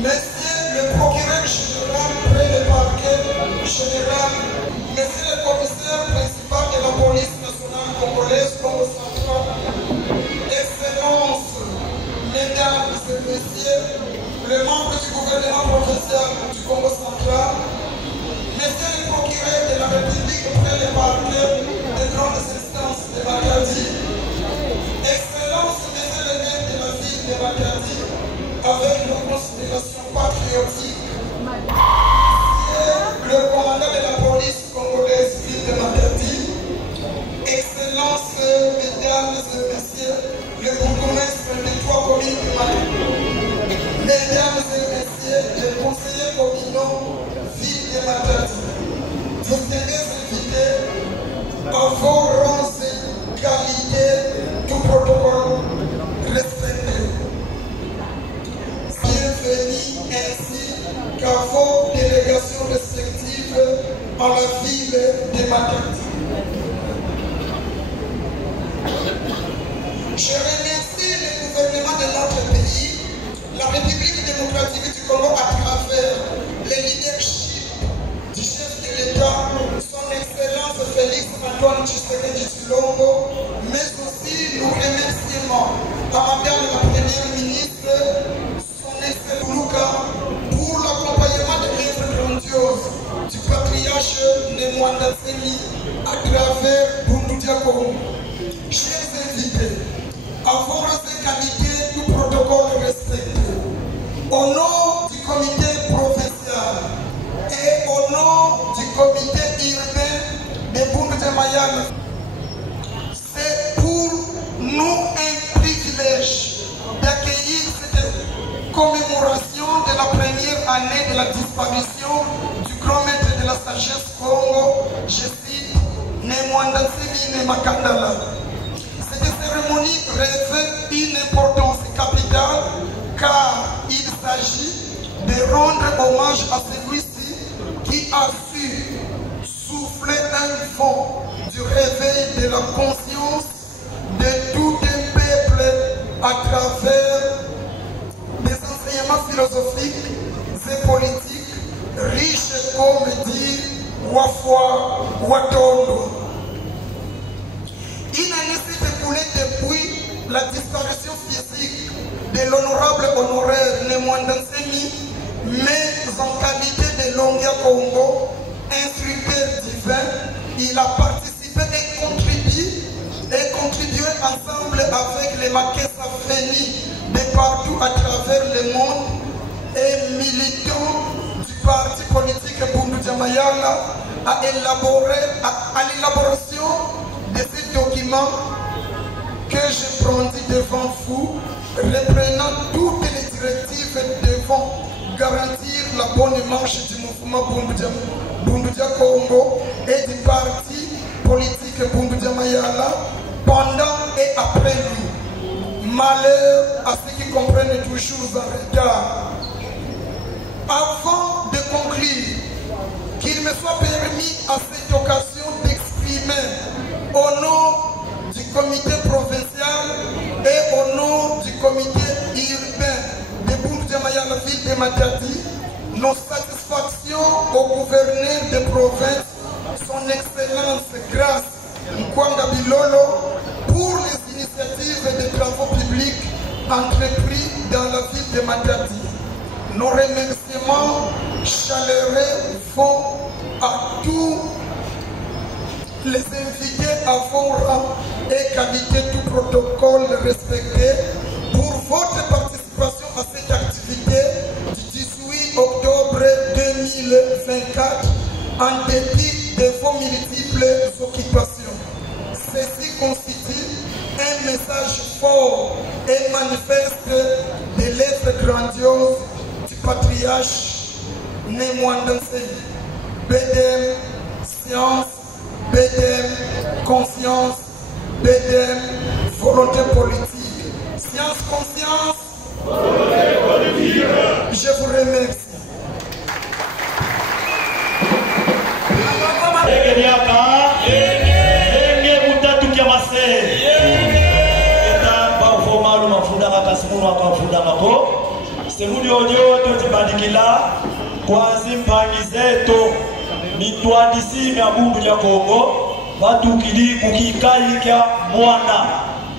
Monsieur le procureur général près le parquet général, Monsieur le commissaire principal de la police nationale congolaise, Congo central, Excellences, Mesdames et Messieurs, les membres du gouvernement provincial du Congo central, Monsieur le procureur de la République près le parquet des grandes instances de Matadi, Excellences, Monsieur le maire de la ville de Matadi, avec nos considérations patriotiques, le commandant de la police congolaise ville de Matadi, Excellences, Mesdames et Messieurs, le bourgmestre des 3 communes du Mali, Mesdames et Messieurs, les conseillers communaux ville de Matadi, distingués invités, à vos rangs et qualités, tout protocole respecté. Bienvenue ainsi qu'à vos délégations respectives à la ville de Matadi. Je remercie le gouvernement de notre pays, la République démocratique du Congo à travers le leadership du chef de l'État, son Excellence Félix Antoine Tshisekedi Tshilombo, mais aussi nous remercions à Madame la Première ministre, son Excellence Luka, pour l'accompagnement de l'œuvre grandiose du patriarche Nemwanda Semi à travers Bundudia Congo. Chers invités, avant ces qualités du protocole respecté, au nom du comité provincial et au nom du comité urbain de Bundudia Mayala, c'est pour nous un privilège d'accueillir cette commémoration de la première année de la disparition du grand maître de la sagesse Congo, je cite, Nemwanda Semi Makandala. Cette cérémonie revêt une importance capitale car il s'agit de rendre hommage à celui-ci qui a su souffler un vent du réveil de la conscience de tout un peuple à travers des enseignements philosophiques et politiques riches comme dit Wafwa Watondo. Il a laissé écoulé depuis la disparition physique de l'honorable honoraire Nemwanda Semi, mais en qualité de Longia Congo, instructeur divin, il a participé et contribué ensemble avec les Makessa Feni de partout à travers le monde et militants du parti politique Bundudia Mayala à l'élaboration de ces documents que je brandis devant vous, reprenant toutes les directives devant garantir la bonne marche du mouvement Bundudia Congo et du parti politique Bundudia Mayala pendant et après lui. Malheur à ceux qui comprennent toujours en retard. Avant de conclure, qu'il me soit permis à cette occasion d'exprimer au nom du comité provincial et au nom du comité urbain de Bundudia Mayala ville de Matadi, nos satisfactions au gouverneur de province, son excellence Grâce Nkwanga Bilolo, pour les initiatives de travaux publics entrepris dans la ville de Matadi. Nos remerciements chaleureux vont à tous les invités à vos rangs et qualité tout protocole respecté pour votre participation à cette activité du 18 octobre 2024 en dépit de vos multiples occupations. Ceci constitue un message fort et manifeste de l'être grandiose du patriarche Nemwanda Semi. BDM, science, BDM, conscience, BDM, volonté politique. Science, conscience, volonté politique. Je vous remercie. Semudi onyoto tibadikila kwanzi mpangi zetu mitwadisi ya bundu ya Kongo watu kili kukikai kya mwana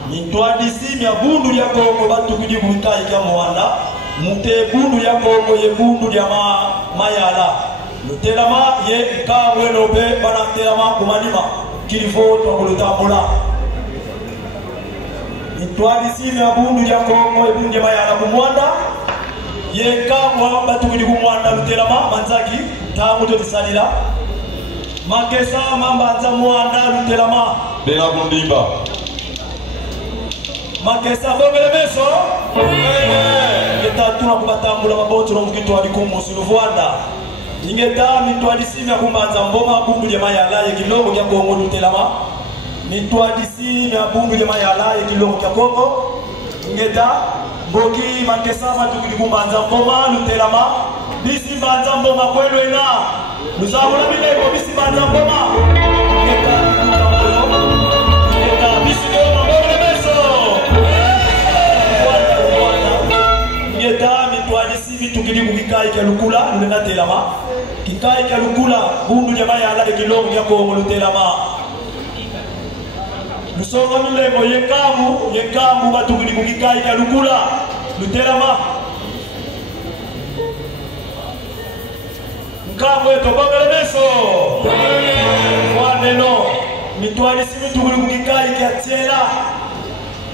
mitwadisi ya bundu ya Kongo watu kili kukikai kya mwana mute bundu ya Kongo ye bundu ya mayala lutelama ye kawelobe bana telama kumalima kilifoto kulutambula mitwadisi ya bundu ya Kongo ye bundu ya mayala kumwanda yeka mwamba tukili kumwanda lutelama manzaki tamu to tisalila makesa mamba za mwanda lutelama bena kundimba makesa bongele beso ngeta tuna kubatambula maboto no mukito ali kumusi luvwanda ingeta mitwadisimi akumbanza mboma bundu ya mayala ye kilongo kya Kongo lutelama mitwadisimi abundu ya mayala ye kilongo kya Kongo ingeta boki makesa matukili kumbanza mboma lutelama bisi banza mboma kwelwena nuzabula bileko bisi banza mboma ngeta bisi mboma mbele beso ngeta mitwadisi bitukili kukikai kya lukula lunena telama kikai kya lukula bundu jamaa ya ala kilongo kya Kongo lutelama Lusonga milemo yekamu batukili kukikai kya lukula lutelama Nkamwe tobongele beso Mwaneno mitwalisi mitukuli kukikai kya tiela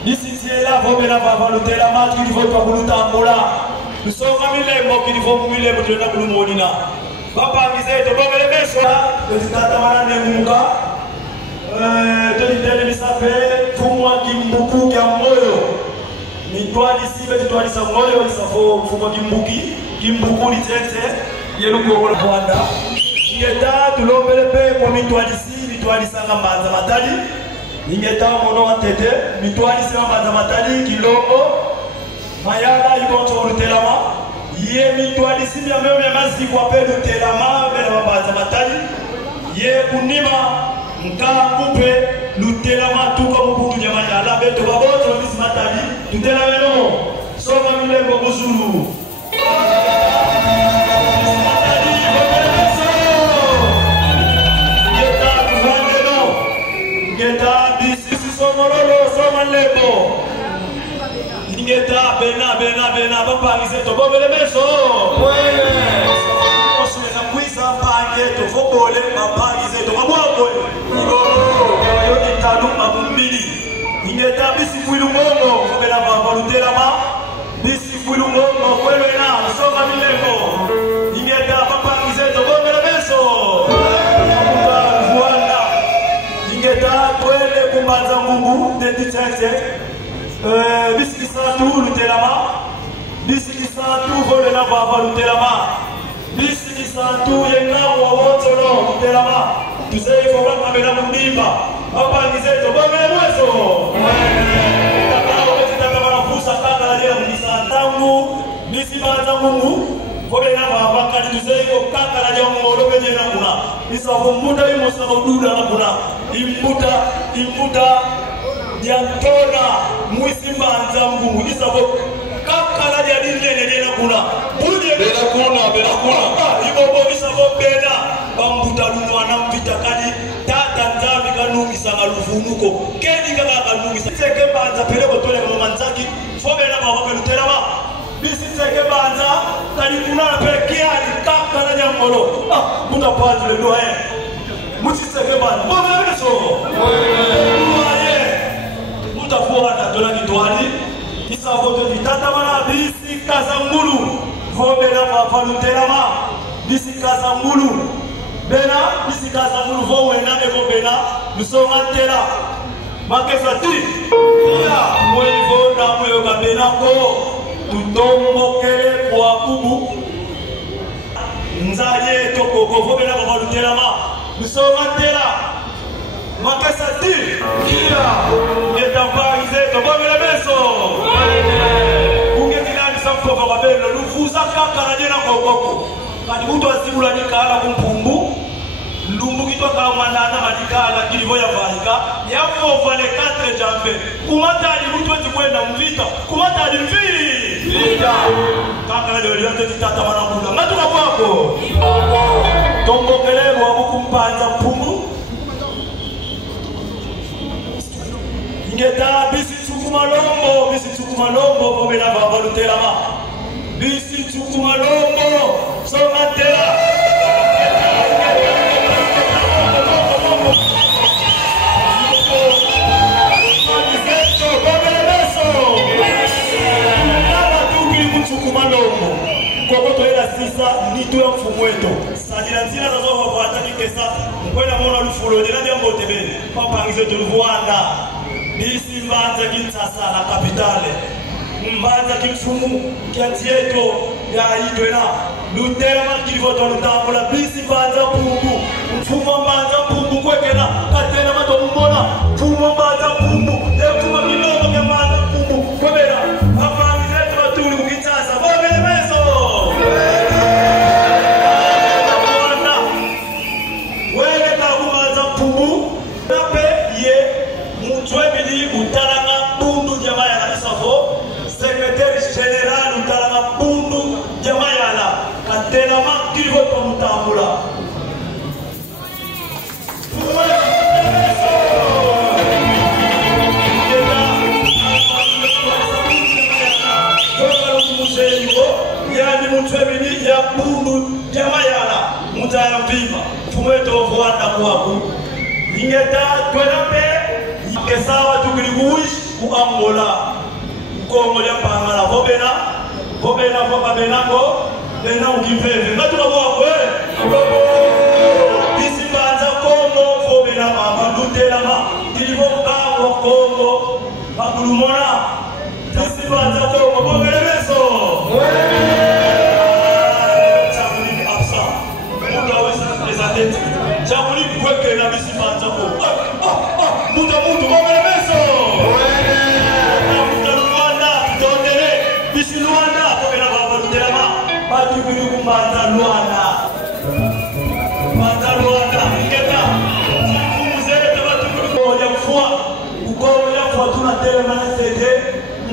Nisi tiela vobela vava lutelama kilivotwa kulutambula Lusonga milemo kilivomu milemo tulena kulumonina Papa mizee tobongele beso Yotitata manane munga Tolitele misafe Tumwa kimbuku kya moyo Mitwalisi betitwalisa moyo Isafo fuma kimbuku litete Yeluko Rwanda ngeta tulombele pe kwa mitwalisa ngambanza matali ngeta mono watete mitwalisa ngambanza matali kilongo mayala ibonto rutelama ye mitwalisi ya meme masi kwa pe rutelama bela ngambanza matali ye kunima nkakupe rutelama tuko mbudu ya mayala beto baboto bisi matali rutelama no soma milego buzulu Ngeta bisisi somololo somalebo Ngeta bena bapangize to bobele beso Osule na kwisa pange to fobole bapangize to mabwabo Yo italu mabumbili Ngeta bisi kwilungongo fobela babalutelama Bisi kwilungongo kwelwena soma milebo Ngeta bapangize to bobele beso Ngeta kwele kumbanza mungu deditete bisikisatu lutelama bisikisatu vole na vava lutelama bisikisatu yengawa wotolo lutelama tuseifu wanga bena mundimba apangizeto bongele mweso takao betitaka wanafusa kaka la jela mnisantangu bisibanza mungu vole na vava kani tuseifu kaka la jela mngolo bejena kuna isafu mbuda imosa ududa na kuna imbuta yantona mwisimbanza mungu isafu kaka la jela nene kuna buje bela kuna ibobo isafu bena bambuta luno anampita kani tata nzami kanungisa ngalufunuko keni kaka kanungisa seke banza pele botole kama manzaki fobe na baba pelutelama bisi seke banza kali kuna pekea kaka na nyamolo muta pazule ndo muti seke banza bobe beso oye muta fuana dola kitwali isa foto vitata mana bisi kazangulu fobe na baba pelutelama bisi kazangulu bena bisikaza muluvo wena ebo bena musonga tela makesati ya mwevo na mweoga bena ko tutombokele kwa kubu nzaye toko ko bena baba lutelama musonga tela makesati ya etapaize to bobele beso ungetinani samfo baba beno lufuza kaka na jena kokoko kati mtu asibula nikala kumpumbu lumbu kitwa kama mwanana madikala kilivo ya valika yako vale 4 jambe kumatali mtu eti kwenda mvita kumatali mvita kaka leo yote titata manabula ngatuka kwako tombokelebo wakumpanza mpungu ingeta bisi tsukumalombo bobe na baba lutelama bisi tsukumalombo songatela Malombo koko toela sisa nitu ya mfumu wetu sajira nzira zazo wapata kikesa mkwena mona lufulo dela dia mbotebele papa ngize tuluvwanda bisi mbanza kintasa na kapitale mbanza kimfumu kiantieto ya idwena lutema kilivoto lutambola bisi mbanza pumbu mfumu mbanza pumbu kwekena katena mato mbona mfumu mbanza pumbu yekuma kilombo ke mbanza pumbu kwebera papa ngize watuli ukitasa bobele meso wele takumanza pumbu nape ye mutwebili utalanga bundu jamaa ya Isafo secrétaire général utalanga bundu jamaa ya katena makilivo kwa mutambula yani mutwebili ya bundu jamaa ya mutaya mpima fumeto vuanda kwaku ingeta twenape kesawa tukilikuish ku Angola Kongo ya pangala bobena boka benako bena ukiveve ngatuka kwako bisimbanza Kongo bobena mama lutelama ilivo kwa Kongo bakulumona bisimbanza Kongo bobena beso chakuli absa muda wesa presentati chakuli kweke na bisimbanza Kongo muda bobena beso batu kudu kumbanza Luanda ngeta kumuzele tabatu kudu ya mfua ukomo ya mfua tunatele manasede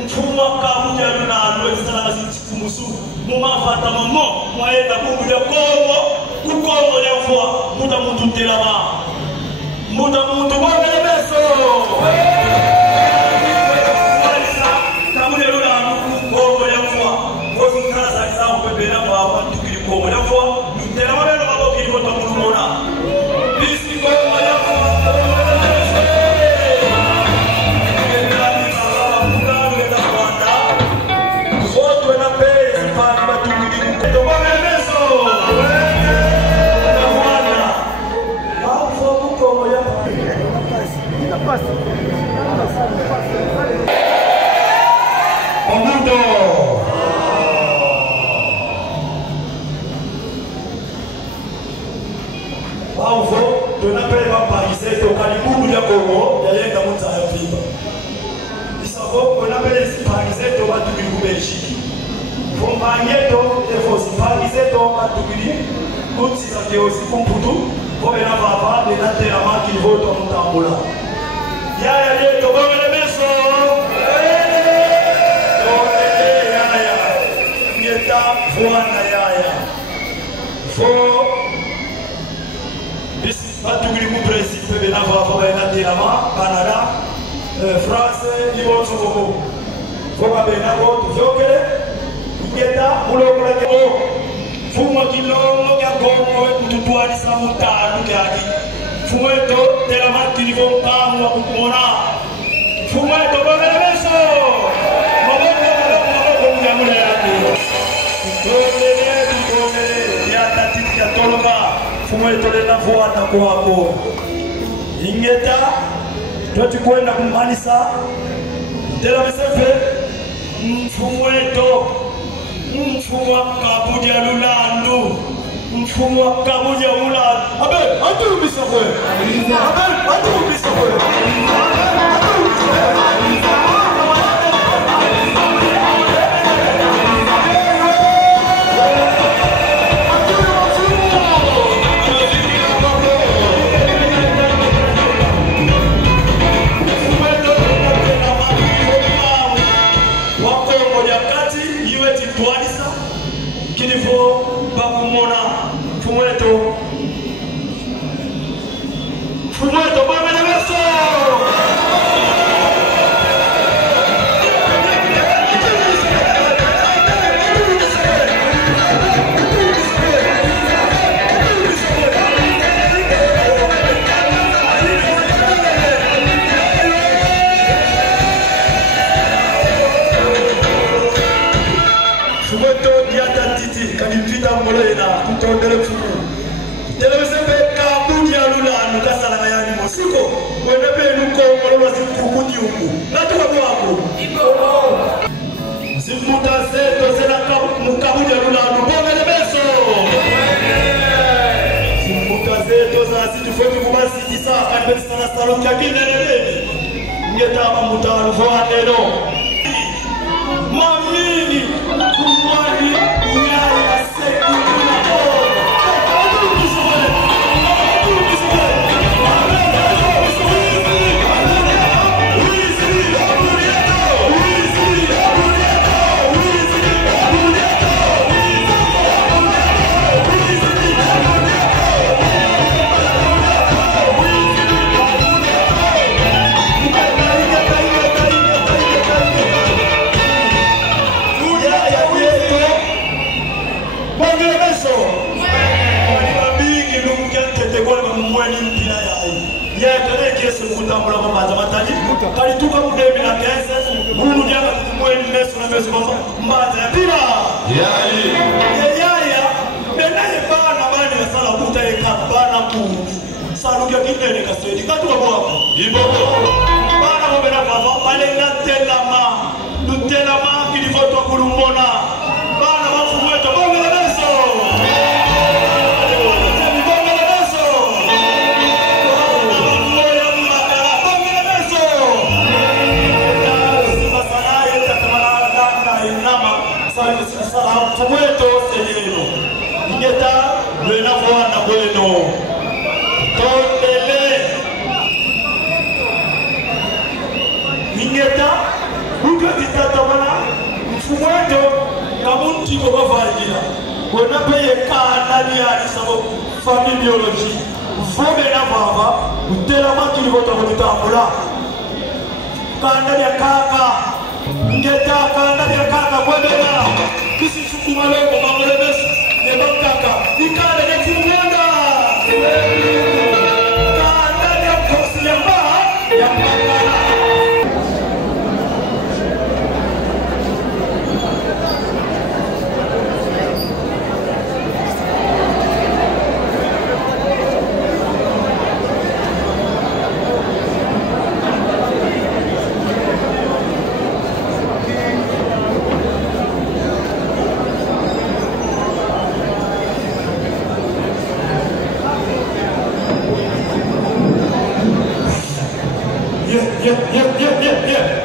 mfumwa kabuja luna alwe sana kumusu mumafata mamo mwaenda bungu ya Kongo ukomo ya mfua muda muntu telama muda muntu bobele beso kabuja luna ukomo ya mfua bena baba tukili ko ya fo tera mabelo babo kili ko tamulumona bisi ko ya fo ngendani baba mudalo ya kwanda foto na pesi pa batukili ko to bameso na mwana babo fo ko ya ina pasi Omundo Bauvo, tunapele maparise tokani bundu ya Kongo yaenda mutsa ya Fiba. Isavo, tunapele siparise to batukili kubelshiki. Fombanyeto, efo siparise to batukili kutsi za keosi kumputu, kobena baba, denatera maki voto mutambula. Yaya yeto, bwele beso! Yaya, nyeta vuana yaya. Batukili mu principe bena baba bena telama Canada France ibo tsoko foka bena go tufokele ngeta mulokola ke o fuma kilongo kya Kongo mututwali sa mutanu kyaki fuma to telama kilifo pamu wa kumona fuma to bana beso maboko mjamule yako tolele ya tatiki ya toloba fumetole na vuana kwako ingeta twati kwenda kumanisa tela mesefe mfumweto mfumwa kabuja lulandu mfumwa kabuja mulandu abe aturubisa kwe abe aturubisa kwe Tuanisa Fumoto diata titi kanipita molena tutondele fumu. Televisepe kabu dia lula nukasa la yani mosiko. Wenepe nuko mololo zikukuti ungu. Natuka mwangu. Sifuta zeto zena mukabu dia lula nubongele beso. Sifuta zeto za siti fwemi kumasi tisa kanipeti sana stalo kakine nene. Ngeta mamutalu fwa neno. Mamini kumwani nyaya sekuna kutambula mabanza matali kalituka mudemi na kese bulu janga kumweni meso na meso kwamba mbanza ya pila yaya benaye bana bani ya sala kuta eka bana kumi salu ya kinene kasedi katuka mwako bana mbena papa pale na telama kilivotwa kulumbona bana wafu mweto bonge la meso Fumeto seleno Ngeta Lwena fwana bueno Tondele Ngeta Uka titata wana Fumeto Kamunti kwa vajina Wena peye kaanani ya nisamo Familiology Fume na baba Utela makili kota kutambula Kaanani ya kaka Ngeta kaanani ya kaka Kwedena Kisi chukuma loko mamulebesu Nebakaka Ikade ne kumwanda Kaandani ya kosi ya mbaha Ya mbakana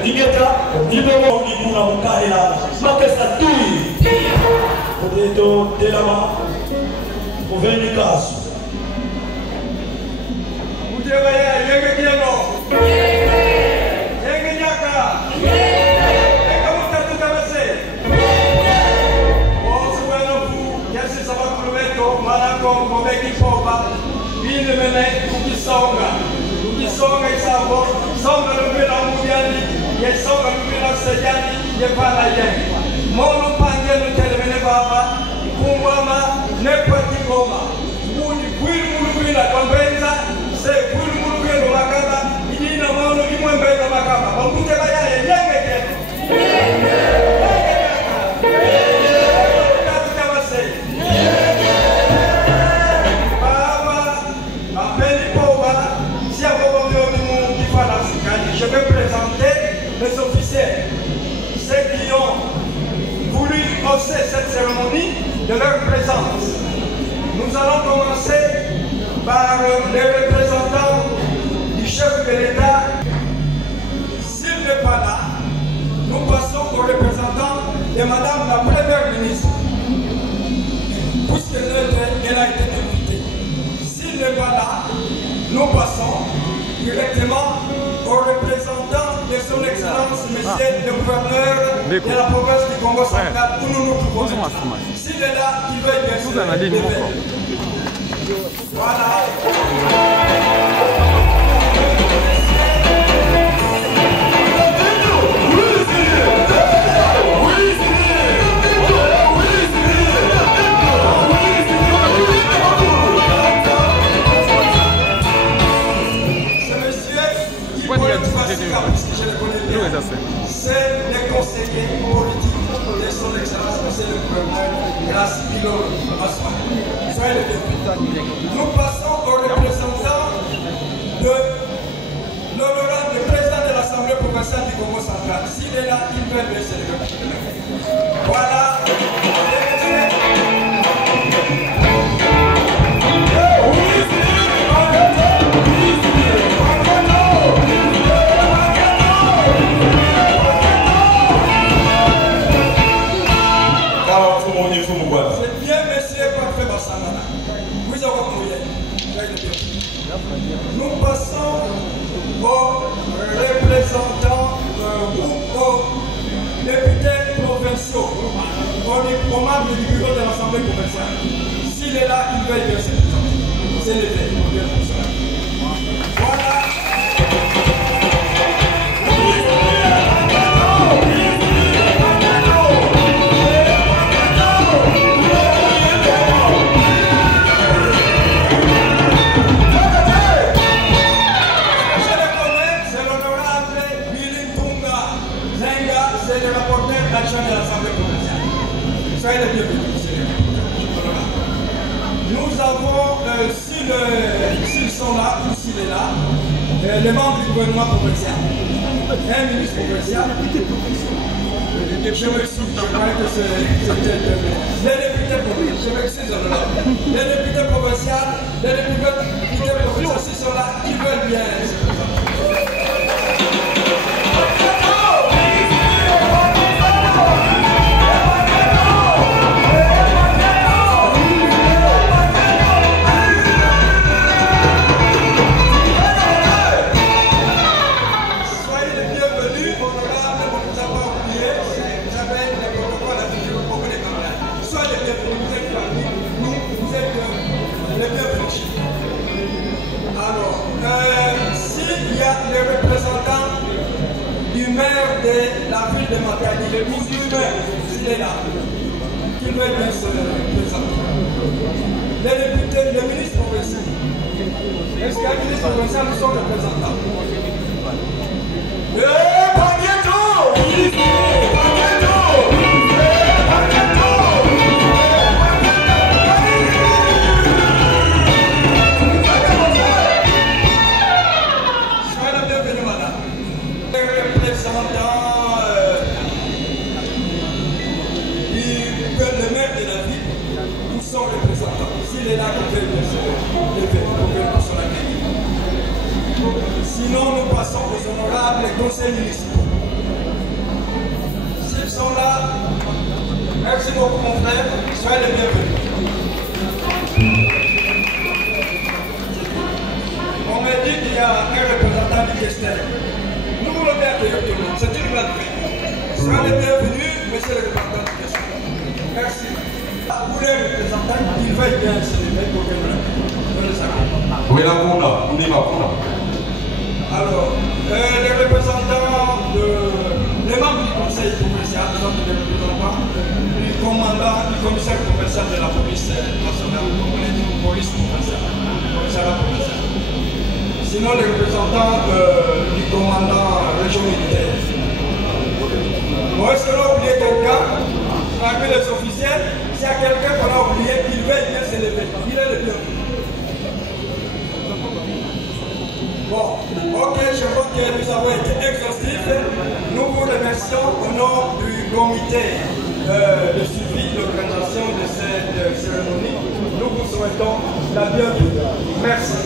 Ingeta Ibo Ibuna Mukahela Makesa Tui Odeto Delama Oveni Kasu Utewa ya Yenge Kieno Yenge Nyaka Yenge Mutatu Kamase Osu Weno Fu Yasi Sabakulumeto Manako Mbeki Popa Bine Mene Kukisonga Kukisonga Isabo Songa Lumina Mudiani Ye songa lumina sejani ye pala yengi Mono pange nutelemene baba Kumwama nepati ngoma Muni kwili mulubina kombenza Se kwili mulubina makaba Idina mono imwembeza makaba Bambute baya ye yenge kene Je vais présenter les officiels, ceux qui ont voulu hausser cette cérémonie de leur présence. Nous allons commencer par les représentants du chef de l'État. S'il n'est pas là, nous passons aux représentants de Madame la Première ministre, puisqu'elle a été invitée. S'il n'est pas là, nous passons directement aux représentants de son excellence, monsieur le gouverneur de la province du Congo central, où nous nous trouvons. S'il est là, il veut bien sûr. Voilà. C'est les conseillers politiques de son excellence, monsieur le Grâce Bilo Asma. Soyez les bienvenus. Nous passons au représentant de l'honorable président de l'Assemblée provinciale du Congo central. S'il est là, il va bien se. Voilà. C'est bien, monsieur, parfait, Bassana. Vous avez nous passons aux représentants ou aux députés provinciaux, aux membres du bureau de l'Assemblée provinciale. S'il est là, il va y bien se présenter. C'est l'été. Voilà. De l'Assemblée provinciale. Soyez les bienvenus. Nous avons, s'ils sont là, ou s'il est là, les membres du gouvernement provincial, un ministre provincial, je m'excuse, je crois que c'était les députés provinciaux, je m'excuse, les députés provinciaux, s'ils sont là, ils veulent bien se présenter. Les représentants du maire de la ville de Matadi, le ministre du maire, s'il est là, qui veut bien se présenter. Les députés, le ministre provincial. Est-ce qu'un ministre provincial nous sont représentants? Le maire de la ville, nous sommes représentants. S'il est là, il peut lever pour son accueil. Sinon, nous passons aux honorables conseils municipaux. S'ils sont là, merci beaucoup mon frère, soyez les bienvenus. On m'a dit qu'il y a un représentant du Questel. Nous voulons bien accueillir tout le monde, c'est une grande fête. Soyez les bienvenus, monsieur le représentant du Questel. Merci. Vous les représentants, ils veulent bien se lever pour que vous le sachiez. Oui, la Mouna, on y va. Alors, les représentants les membres du conseil provincial, les représentants du commandant, du commissaire provincial de la police nationale, police provinciale, sinon les représentants du commandant région militaire. Moi, est-ce qu'on a oublié quelqu'un? Parmi les officiels, s'il y a quelqu'un qu'on a oublié, il veut bien s'élever. Il est le bienvenu. Bon, ok, je vois que nous avons été exhaustifs. Nous vous remercions au nom du comité de suivi, l'organisation de cette cérémonie. Nous vous souhaitons la bienvenue. Merci.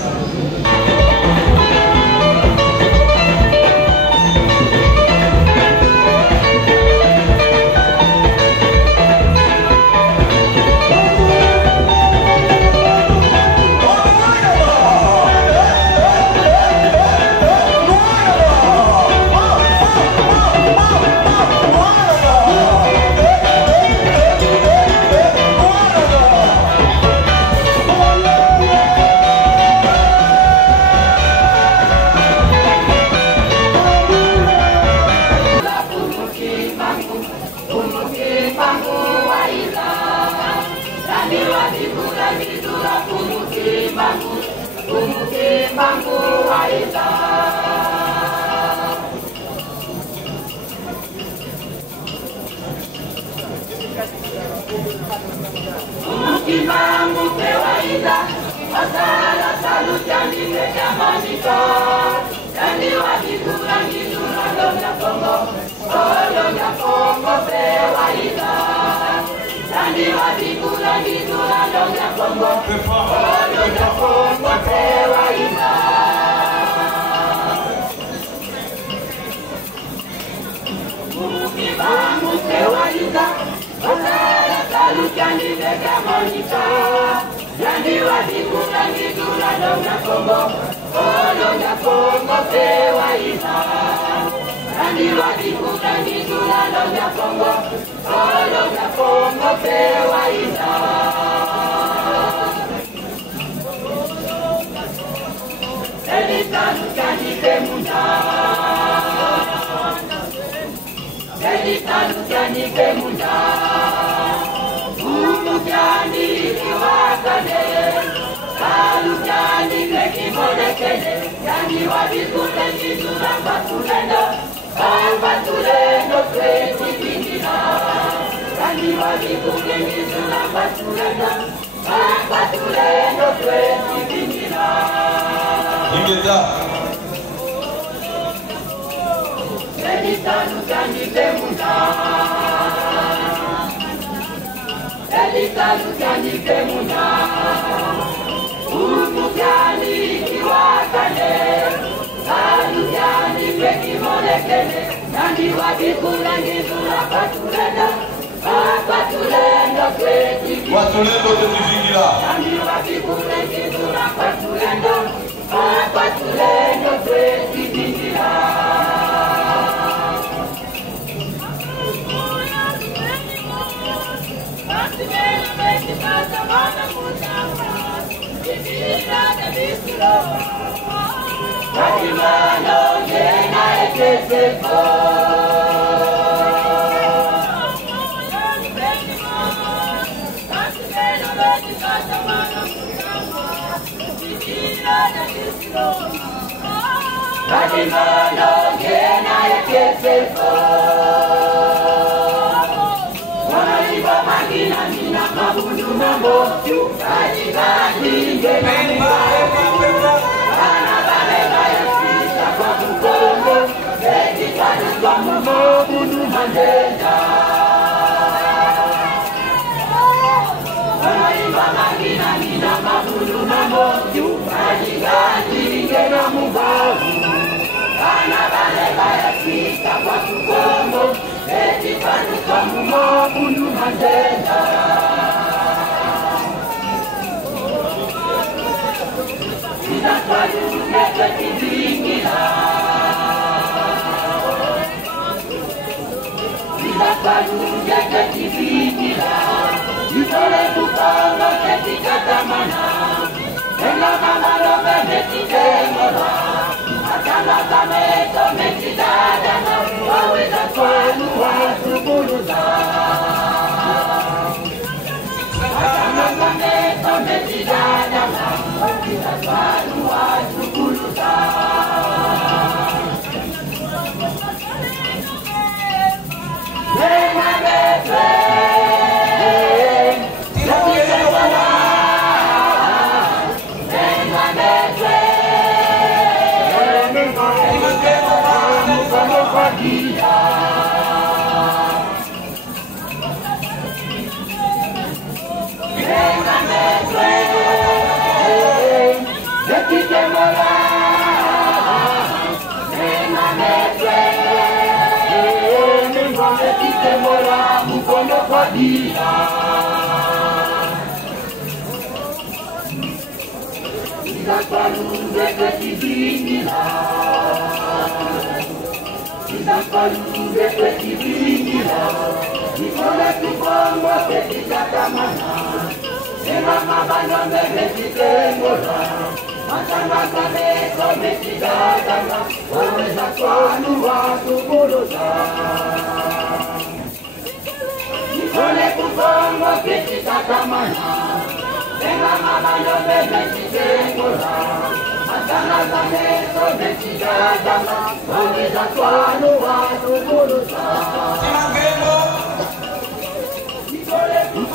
Ukimangu pewaida, asala salutani mechamanika. Tani wakikula nidura longa Kongo, longa Kongo pewaida. Tani wakikula nidura longa Kongo, longa Kongo pewaida. Ukimangu pewaida, asala salutani mechamanika. Tani wakikula nidura longa Kongo, longa Kongo pewaida. Tani wakikula nidura longa Kongo, longa Kongo pewaida. Elitanu tani pemunda, elitanu tani pemunda. Umujani kiwakane, kalujani kekimolekele. Yani wabikule nidura batulendo, batulendo tweti bindina. Yani wabikule nidura batulendo, batulendo tweti bindina. Ingeda. Elitanu tani pemunda, elitanu tani pemunda. Umujani kiwakane, kalujani kekimolekele. Yani wabikule nidura batulendo, batulendo tweti bindina. Watulendo tukivingira. Yani wabikule nidura batulendo, batulendo tweti bindina. Katimano yena ekeseko, katimano yena ekeseko. Wanalipa magina mina mabundu mambo, katikati ngena mbae.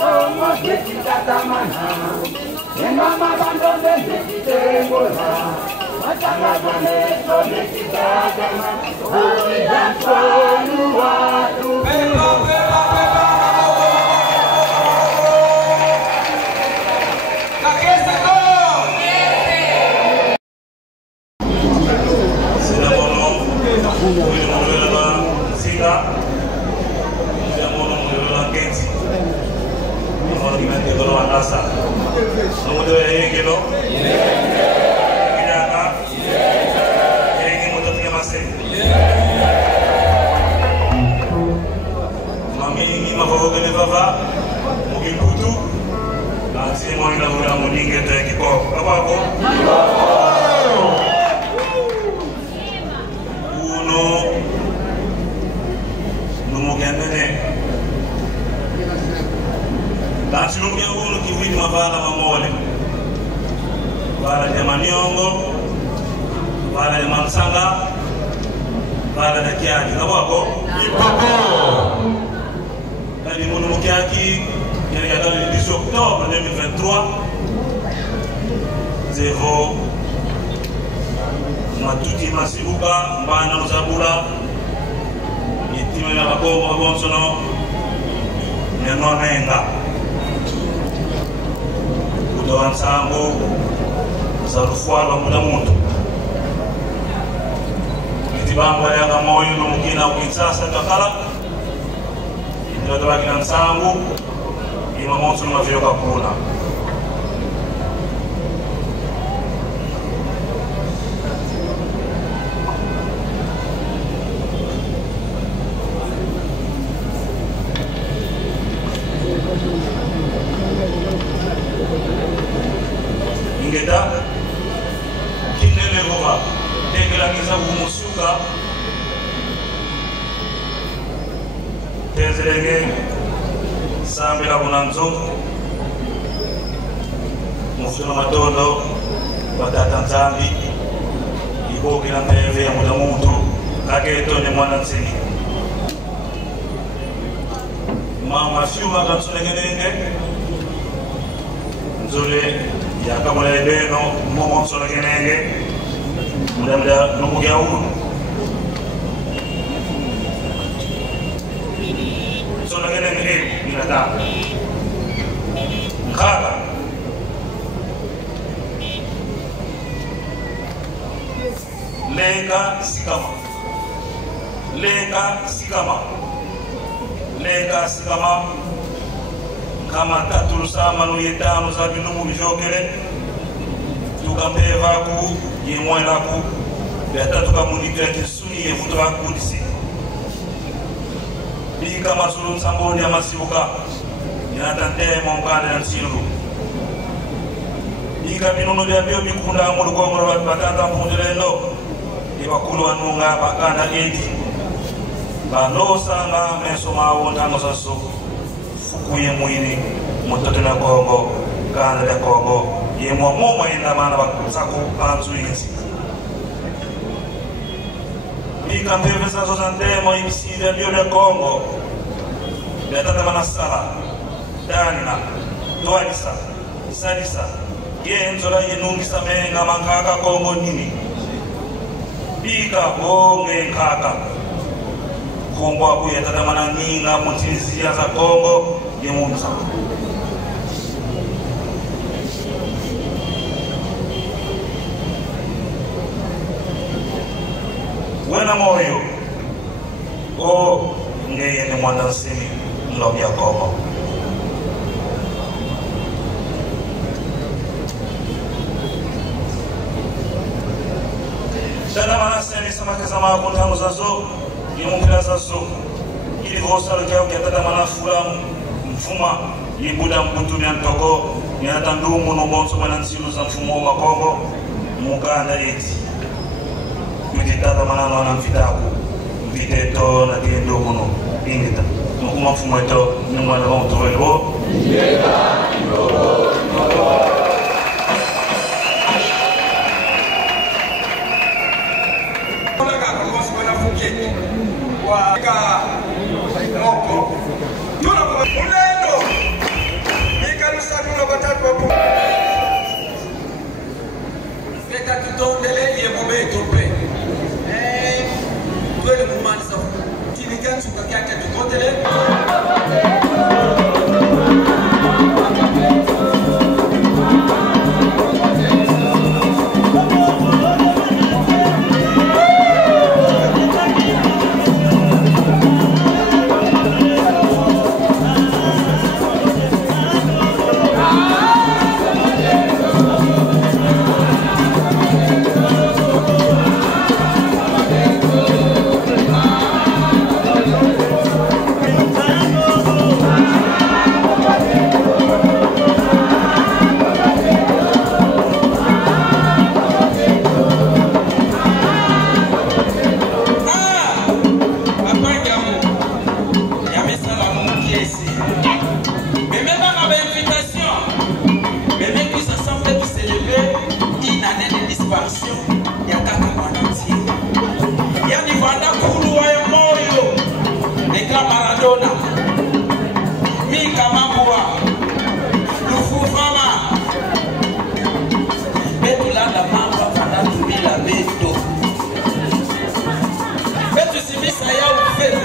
Kongo sekitatamana Mama bandone sekitengola Matanga bane sone sekitatamana Holy dance for you watu Pema Kakese go Sina mono Mwenye Sina Sina mono mwenye Kenzi Mwenye Kolo Andasa Nomudo yenge no? Kidaka? Yenge mudo tunyamase? Mami ni mafogo ni baba Mugimputu Nansi mwani na hula muninge te kiko Kapako? Uno Numugendene Nansi nungia uno kividi mabala mamole Bala de Maniongo Bala de Mansanga Bala de Kiaki Kabako Ipako Kadi Munu Kiaki Yari Yadali le 10 octobre 2023 Zéro Matuti Masibuka Mbana Uzabura Itime na Bakongo Mabonsono Neno Nenga Doan Sambo Sarufualo muda muntu Itibamba ya gamoyo Numukina ukitsasa kakala Itotoa kina Sambo Ima monsu mafio kakuna Ingeda Kinele Rova Tegela Kiza Umusuka Tezerege Sambila Bunanzo Mufuna Matondo Batata Nzambi Iboki na Meve ya muda mutu Kageto ni mwana nsini Mama Fiuma Kansule Genenge Nzule Yakamula Ebeno Momo Sola Genenge Muda Numugia Unu Sola Genenge Minata Nkaka Lenga Sikama Lenga Sikama Lenga Sikama Kama tatu sama nuyetano sabi numu bijokere Tukampeva ku Yemwela ku Beta tukamunikira kisuni yevuto waku disi Bika masulu nsamboni ya masibuka Inatante mwamkande na nsilu Bika minuno dia bio mikunda amuru kwa mura batata mpundirendo Ibakulu wanunga bakanda edi Banosa nga meso mawonda nosasu Fukuye mwini Mutoto na Kongo Kanda ya Kongo Yemwa moma enda mana bakusaku panzu insi Bika mpevesa zozantemo Ibisida bio ya Kongo Betata manasala Danina Tuanisa Sadisa Yenzola yenungisa menga mankaka Kongo nini Bika bonge nkaka Kongo abu yatata mananginga Mutinizia za Kongo Yemunza Wena moyo O ngeye ni mwandansini Mlobi ya Kongo Shana manaseni samake sama akuntamu zazo Yemumpila zazo Ili vosa lukeo kiatata manafula Mfuma Yibuda mkutumi antoko Yanatandumu numonso manansilu za mfumo wa Kongo Mukanda eti Kutitata manano na mfitaku Mfiteto na tiendo muno Ingita Mkuma mfumo eto Numwana wa mtuwelwo Ingeta Nyobo Waka Moko Tuna kwa Mulendo Wafua, Lufufama. Betu landa mamba panatu bila beto. Betu simisa ya ufetu.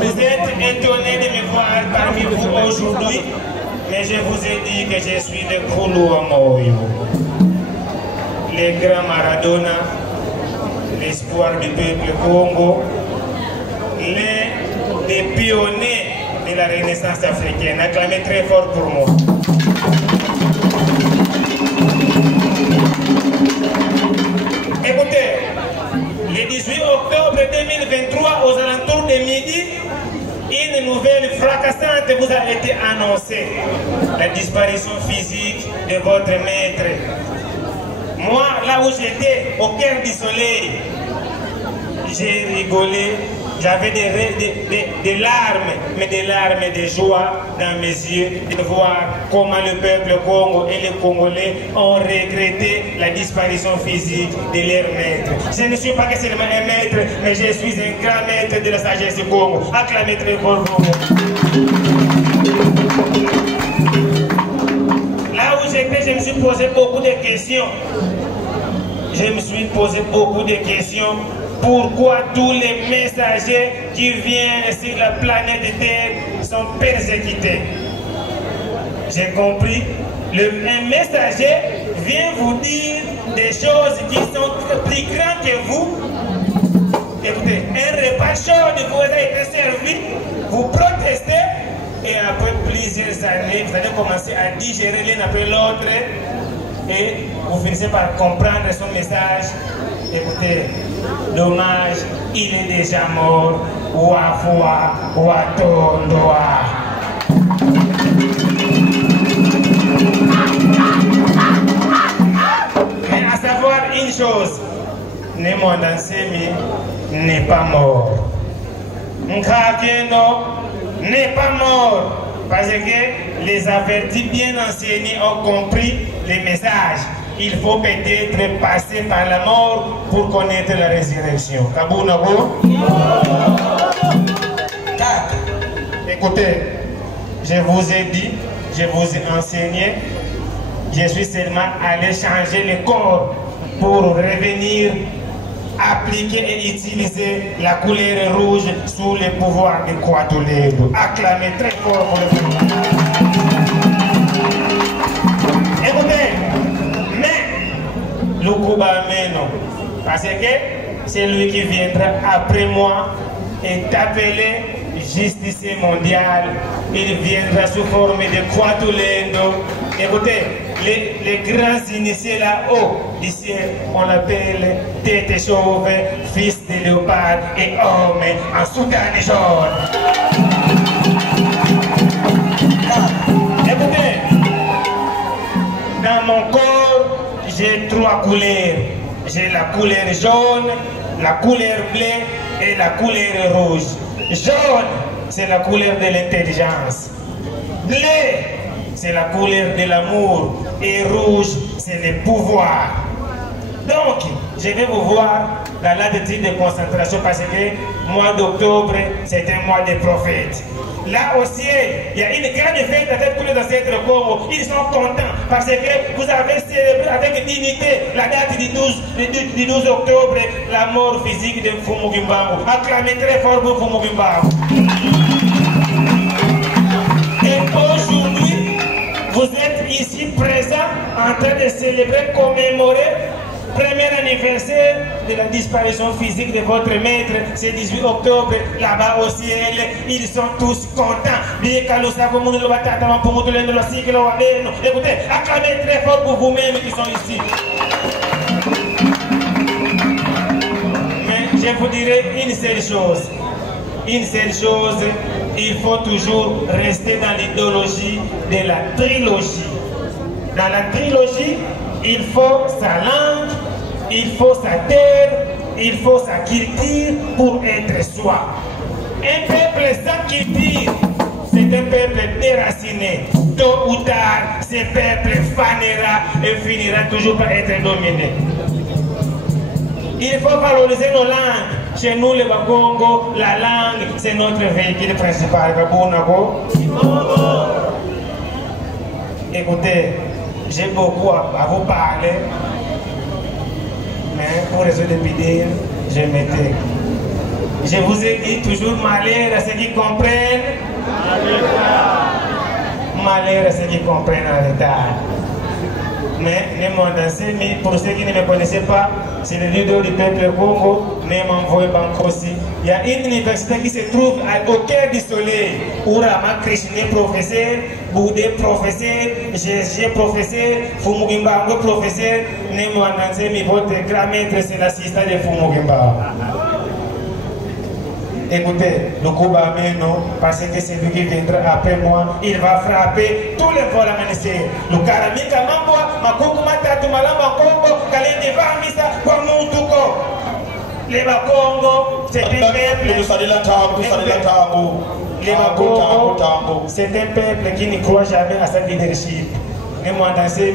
Vous êtes étonnés de me voir parmi vous aujourd'hui, mais je vous ai dit que je suis de Koulouamoyo, le grand Maradona, l'espoir du peuple Congo, l'un des pionniers de la Renaissance africaine. Acclamez très fort pour moi. Écoutez, le 18 octobre 2023, aux alentours de midi, une nouvelle fracassante vous a été annoncée. La disparition physique de votre maître. Moi, là où j'étais, au cœur du soleil, j'ai rigolé. J'avais des larmes, mais des larmes de joie dans mes yeux de voir comment le peuple Congo et les Congolais ont regretté la disparition physique de leur maître. Je ne suis pas que seulement un maître, mais je suis un grand maître de la sagesse du Congo. Acclamez très fort Congo. Là où j'étais, je me suis posé beaucoup de questions. Je me suis posé beaucoup de questions. Pourquoi tous les messagers qui viennent sur la planète Terre sont persécutés? J'ai compris. Un messager vient vous dire des choses qui sont plus grandes que vous. Écoutez, un repas chaud vous a été servi, vous protestez, et après plusieurs années, vous allez commencer à digérer l'un après l'autre, et vous finissez par comprendre son message. Écoutez, dommage, il est déjà mort. Wafua, Watondoa. Mais à savoir une chose, Nemo Dansemi n'est pas mort. Nkakeno n'est pas mort. Parce que les avertis bien enseignés ont compris les messages. Il faut peut-être passer par la mort pour connaître la résurrection. Kabunabo. Écoutez, je vous ai dit, je vous ai enseigné, je suis seulement allé changer le corps pour revenir appliquer et utiliser la couleur rouge sous le pouvoir de Kouatoulendo. Acclamez très fort pour le pouvoir. Écoutez, mais Lukuba Meno, parce que c'est lui qui viendra après moi est appelé justicier mondial. Il viendra sous forme de Kouatoulendo. Écoutez, les grands initiés là-haut, ici on l'appelle tête chauve, fils de léopard et homme en soutane jaune. Écoutez, dans mon corps, j'ai 3 couleurs. J'ai la couleur jaune, la couleur bleue et la couleur rouge. Jaune, c'est la couleur de l'intelligence. Bleu, c'est la couleur de l'amour et rouge, c'est le pouvoir. Donc, je vais vous voir dans l'attitude de concentration parce que mois d'octobre, c'est un mois des prophètes. Là au ciel, il y a une grande fête avec tous les ancêtres Congo. Ils sont contents parce que vous avez célébré avec dignité la date du 12 octobre, la mort physique de Fumu Gimbangu. Acclamez très fort pour Fumu Gimbangu. Et aujourd'hui, vous êtes ici présents en train de célébrer, commémorer premier anniversaire de la disparition physique de votre maître, c'est 18 octobre, là-bas au ciel, ils sont tous contents. Écoutez, acclamez très fort pour vous-mêmes qui sont ici. Mais je vous dirai une seule chose, il faut toujours rester dans l'idéologie de la trilogie. Dans la trilogie, il faut sa langue, il faut sa terre, il faut sa culture pour être soi. Un peuple sans culture, c'est un peuple déraciné. Tôt ou tard, ce peuple fanera et finira toujours par être dominé. Il faut valoriser nos langues. Chez nous, les Bakongo, la langue, c'est notre véhicule principal. Écoutez, j'ai beaucoup à vous parler, mais pour résoudre l'épidémie, je m'étais. Je vous ai dit toujours malheur à ceux qui comprennent. Malheur à ceux qui comprennent en retard. Mais pour ceux qui ne me connaissaient pas, c'est le leader du peuple Congo, Nemamvoy Bankosi. Il y a une université qui se trouve au cœur du soleil. Urama Krishne professeur, Boudé professeur, GG professeur, Fumugimbango professeur, Nemwananzemi, votre grand maître, c'est l'assistant de Fumugimbango. Écoutez, le Kouba Meno, parce que c'est lui qui viendra après moi, il va frapper tous les volets ministères. Le Karamika Mamboa, Makokumata, Tumalamba Kongo, Kalende Vamisa, Kwamutuko. Les Bakongo, c'est un peuple. Les Bakongo, c'est un peuple qui ne croit jamais à sa leadership. Et moi, dans ces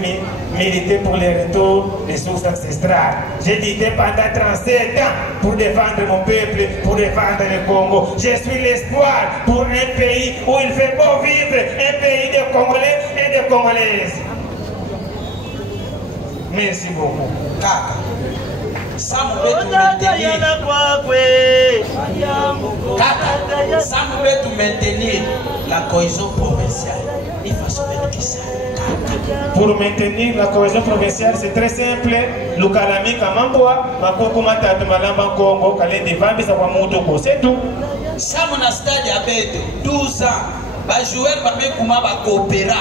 militer pour le retour des sources ancestrales. J'ai lutté pendant 37 ans pour défendre mon peuple, pour défendre le Congo. Je suis l'espoir pour un pays où il fait beau vivre, un pays de Congolais et de Congolaises. Merci beaucoup. Kaka, ça me maintenir. Kaka, ça me maintenir la cohésion provinciale. Il faut sauver le Kissa. Pour maintenir la cohésion provinciale, c'est très simple. Le Kalami Kamamboa, Makokuma Tatumalamba Congo, Kalende Vambi Sawamoutoko, c'est tout. Ça, mon stade a 12 ans. Les joueurs vont coopérer.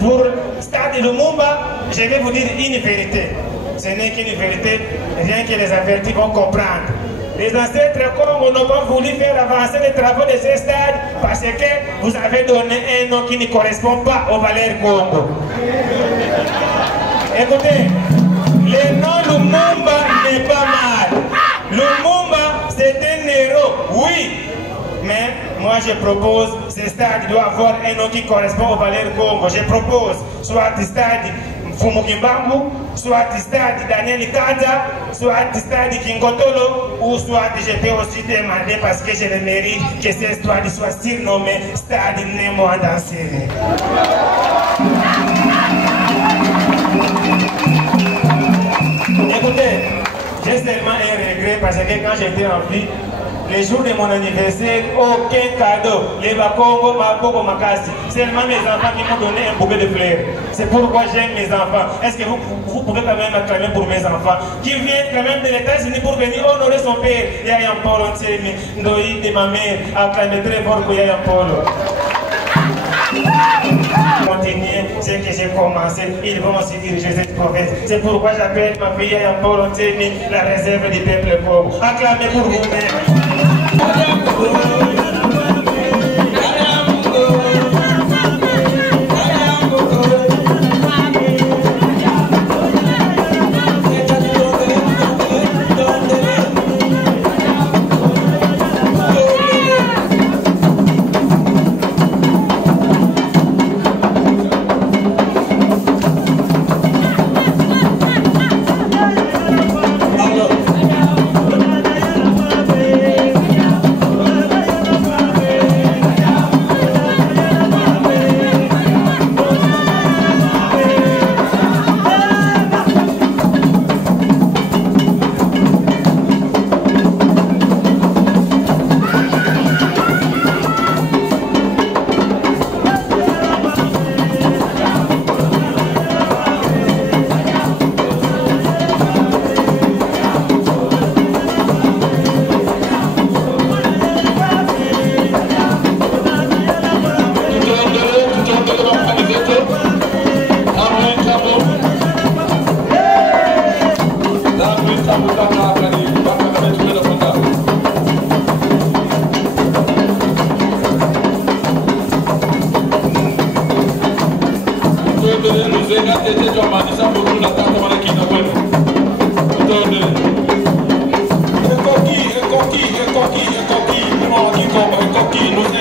Pour le stade de Lumumba, je vais vous dire une vérité. Ce n'est qu'une vérité, rien que les avertis vont comprendre. Les ancêtres Congo n'ont pas voulu faire avancer les travaux de ce stade parce que vous avez donné un nom qui ne correspond pas aux valeurs Congo. Écoutez, le nom Lumumba n'est pas mal. Lumumba, c'est un héros, oui. Mais moi je propose, ce stade doit avoir un nom qui correspond aux valeurs Congo. Je propose soit le stade Fumugimbangu, soit le stade Daniel Kanda, soit le stade Kingotolo, ou soit je peux aussi demander parce que je le mérite que ce stade soit surnommé Stade Nemo Dansere. Écoutez, j'ai seulement un regret parce que quand j'étais en vie, les jours de mon anniversaire, aucun cadeau. Les Bakongo, Maboko, Makasi. Seulement mes enfants qui m'ont donné un bouquet de fleurs. C'est pourquoi j'aime mes enfants. Est-ce que vous pouvez quand même acclamer pour mes enfants qui viennent quand même de l'État-Unis pour venir honorer son père? Yaya Mpolo Ntsemi, Ndoyi de ma mère, acclamer très fort pour Yaya Mpolo. Continuer ce que j'ai commencé, ils vont aussi diriger cette province. C'est pourquoi j'appelle ma fille Yaya Mpolo Ntsemi, la réserve du peuple Congo. Acclamez pour vous-même. Zenga tete jwa manisa boku na tata wana kina kwenu. Utone. Ekoki. Mwa kiko, ekoki.